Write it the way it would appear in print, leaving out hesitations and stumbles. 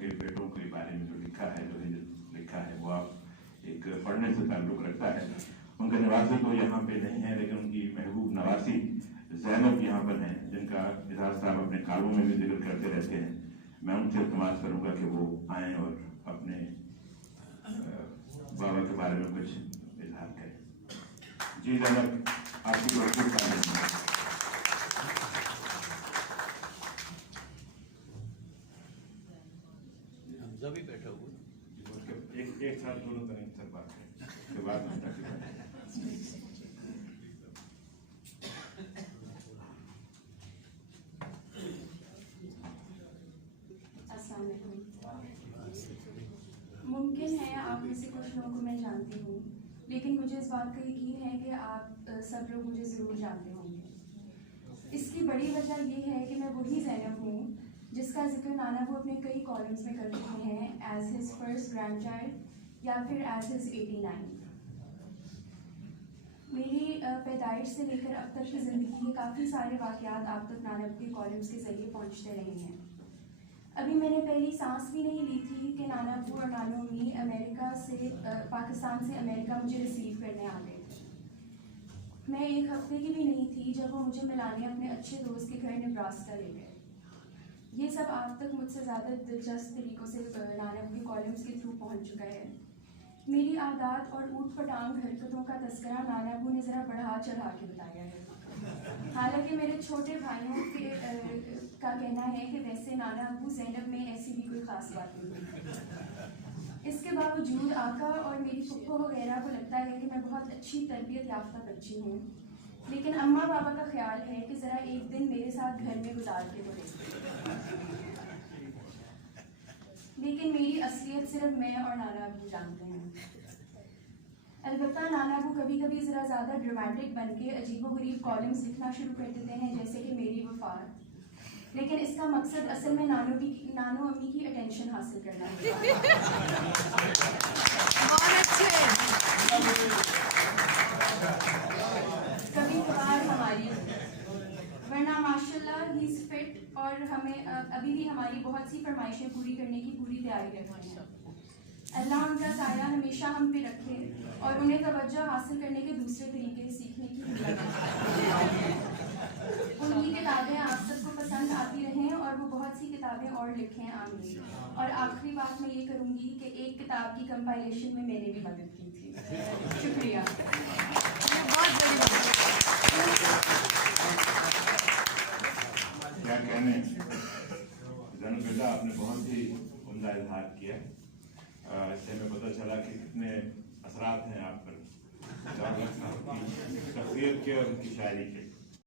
उनके बेटों के बारे में जो लिखा है, जो लिखा है वो आप एक पढ़ने से ताल्लुक़ रखता है। उनके नवासी तो यहाँ पे नहीं है, लेकिन उनकी महबूब नवासी ज़ैनब यहाँ पर हैं, जिनका इजहार साहब अपने कालों में भी जिक्र करते रहते हैं। मैं उनसे इल्तिमास करूँगा कि वो आएँ और अपने बाबा के बारे में कुछ इजहार करें। जी ज़ैनब, आपकी बहुत शुभकामनाएं। भी बैठा हुआ एक साथ दोनों तरह सर बात करें के बाद मुमकिन है आप में से कुछ लोगों को मैं जानती हूँ, लेकिन मुझे इस बात का यकीन है कि आप सब लोग मुझे ज़रूर जानते होंगे। इसकी बड़ी वजह यह है कि मैं वही ज़ैनब हूँ जिसका जिक्र नाना वो अपने कई कॉलम्स में कर चुके हैं, as his first grandchild या फिर एज हिज 89। मेरी पैदाइश से लेकर अब तक की ज़िंदगी के काफ़ी सारे वाक़यात आप तक नानक के कॉलम्स के ज़रिए पहुँचते रहे हैं। अभी मैंने पहली सांस भी नहीं ली थी कि नाना अबू और नानो अम्मी अमेरिका से पाकिस्तान से अमेरिका मुझे रिसीव करने आ गए थे। मैं एक हफ्ते की भी नहीं थी जब वो मुझे मिलाने अपने अच्छे दोस्त के घर नेब्रास्का ले गए। ये सब आप तक मुझसे ज़्यादा दिलचस्प तरीक़ों से नाना के कॉलम्स के थ्रू पहुंच चुका है। मेरी आदात और ऊट पटांग हरकतों का तस्करा नाना अबू ने ज़रा बढ़ा चढ़ा के बताया है। हालांकि मेरे छोटे भाइयों का कहना है कि वैसे नाना अबू ज़ैनब में ऐसी भी कोई ख़ास बात नहीं। इसके बावजूद आका और मेरी फुप्पो वगैरह को लगता है कि मैं बहुत अच्छी तरबियत याफ्ता बच्ची हूँ, लेकिन अम्मा बाबा का ख्याल है कि ज़रा एक दिन मेरे साथ घर में गुजार के तो देखें। लेकिन मेरी असलियत सिर्फ मैं और नाना अबू जानते हैं। अलबत्ता नाना अबू कभी कभी ज़रा ज़्यादा ड्रामेटिक बन के अजीबोगरीब कॉलम्स लिखना शुरू कर देते हैं, जैसे कि मेरी वफात। लेकिन इसका मकसद असल में नानो अम्मी की अटेंशन हासिल करना है। कभी कभार हमारी, वरना माशाल्लाह ही इज़ फिट और हमें अभी भी हमारी बहुत सी फरमाइशें पूरी करने की पूरी तैयारी रखते हैं। अल्लाह उनका साया हमेशा हम पे रखे और उन्हें तवज्जो हासिल करने के दूसरे तरीके सीखने की उनकी किताबें आप सबको पसंद आती रहें और वो बहुत सी किताबें और लिखें, आमीन। और आखिरी बात मैं ये करूँगी कि एक किताब की कंपाइलेशन में मैंने भी मदद की थी। शुक्रिया। क्या कहने ज़ैनब बेटा, आपने बहुत ही उम्दा इजहार किया। इससे हमें पता चला कि कितने असरात हैं आप पर शख्सियत के और उनकी शायरी के।